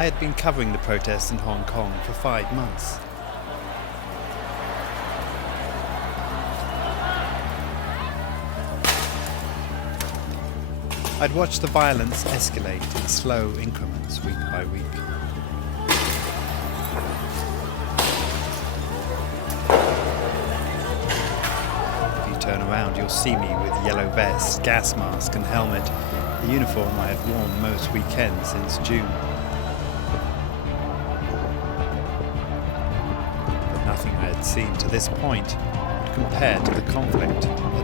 I had been covering the protests in Hong Kong for 5 months. I'd watched the violence escalate in slow increments week by week. If you turn around, you'll see me with yellow vest, gas mask and helmet, the uniform I had worn most weekends since June. But nothing I had seen to this point would compare to the conflict at PolyU.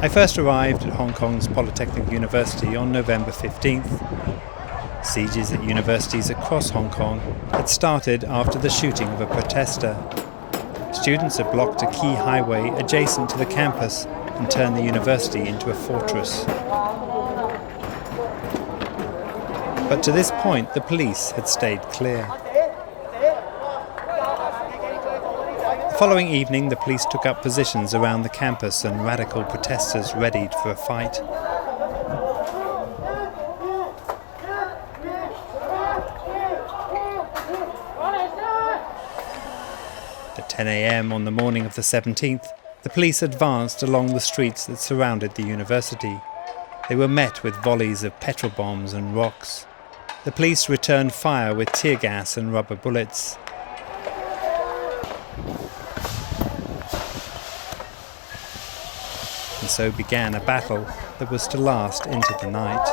I first arrived at Hong Kong's Polytechnic University on November 15th. Sieges at universities across Hong Kong had started after the shooting of a protester. Students had blocked a key highway adjacent to the campus and turned the university into a fortress. But to this point, the police had stayed clear. The following evening, the police took up positions around the campus and radical protesters readied for a fight. At 10 a.m. on the morning of the 17th, the police advanced along the streets that surrounded the university. They were met with volleys of petrol bombs and rocks. The police returned fire with tear gas and rubber bullets. And so began a battle that was to last into the night.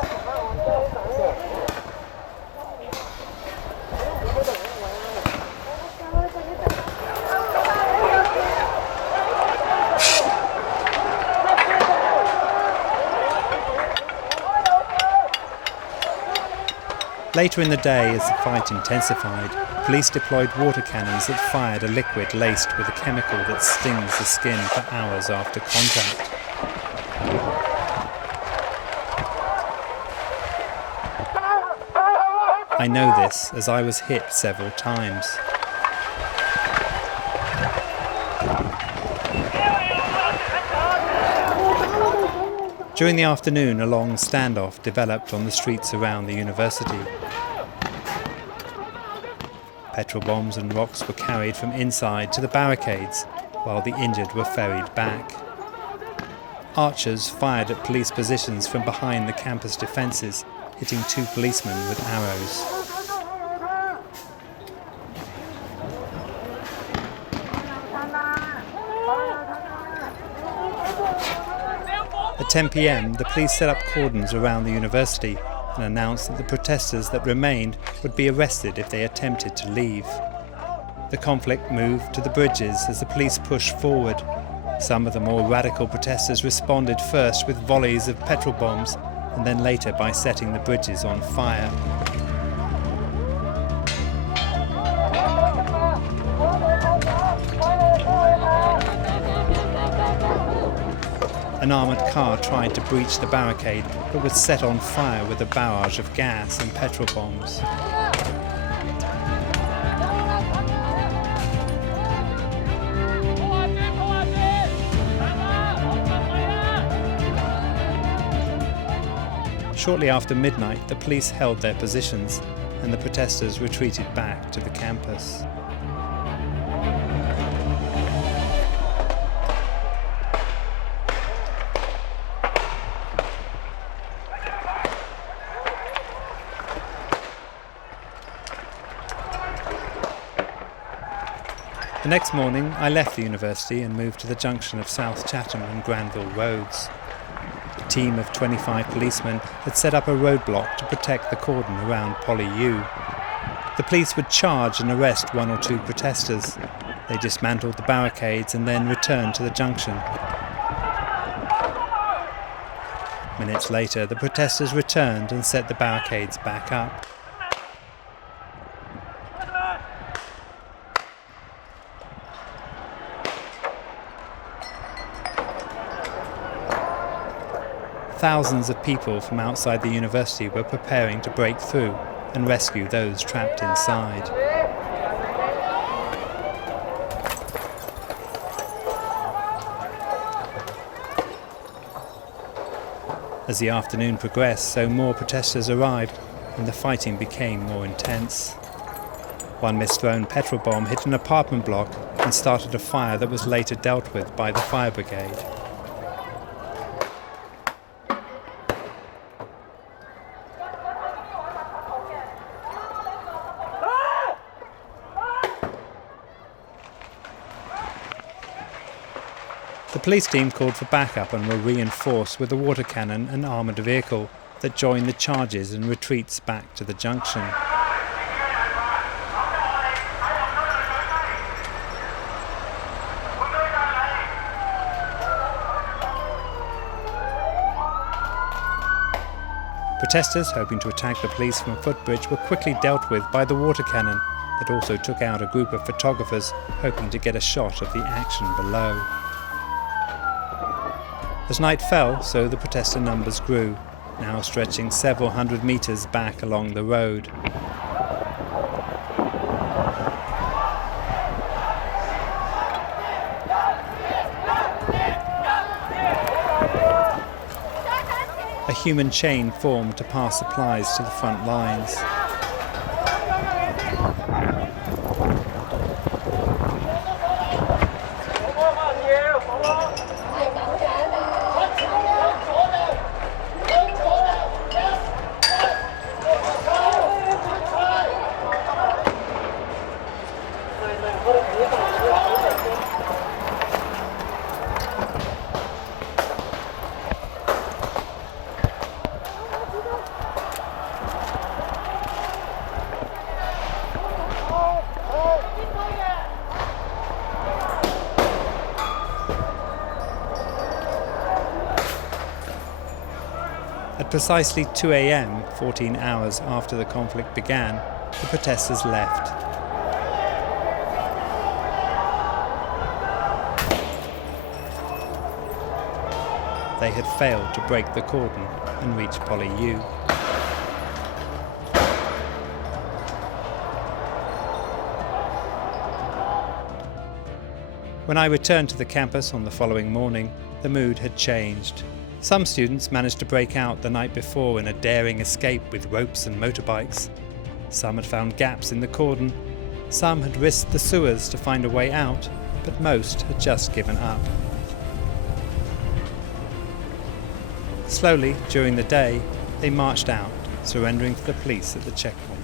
Later in the day, as the fight intensified, police deployed water cannons that fired a liquid laced with a chemical that stings the skin for hours after contact. I know this as I was hit several times. During the afternoon, a long standoff developed on the streets around the university. Petrol bombs and rocks were carried from inside to the barricades, while the injured were ferried back. Archers fired at police positions from behind the campus defences, hitting 2 policemen with arrows. At 10 p.m, the police set up cordons around the university and announced that the protesters that remained would be arrested if they attempted to leave. The conflict moved to the bridges as the police pushed forward. Some of the more radical protesters responded first with volleys of petrol bombs and then later by setting the bridges on fire. An armoured car tried to breach the barricade but was set on fire with a barrage of gas and petrol bombs. Shortly after midnight, the police held their positions and the protesters retreated back to the campus. The next morning, I left the university and moved to the junction of South Chatham and Granville Roads. A team of 25 policemen had set up a roadblock to protect the cordon around PolyU. The police would charge and arrest 1 or 2 protesters. They dismantled the barricades and then returned to the junction. Minutes later, the protesters returned and set the barricades back up. Thousands of people from outside the university were preparing to break through and rescue those trapped inside. As the afternoon progressed, so more protesters arrived and the fighting became more intense. One misthrown petrol bomb hit an apartment block and started a fire that was later dealt with by the fire brigade. The police team called for backup and were reinforced with a water cannon and armoured vehicle that joined the charges and retreats back to the junction. Protesters hoping to attack the police from a footbridge were quickly dealt with by the water cannon that also took out a group of photographers hoping to get a shot of the action below. As night fell, so the protester numbers grew, now stretching several hundred metres back along the road. A human chain formed to pass supplies to the front lines. At precisely 2 a.m, 14 hours after the conflict began, the protesters left. They had failed to break the cordon and reach PolyU. When I returned to the campus on the following morning, the mood had changed. Some students managed to break out the night before in a daring escape with ropes and motorbikes. Some had found gaps in the cordon. Some had risked the sewers to find a way out, but most had just given up. Slowly, during the day, they marched out, surrendering to the police at the checkpoint.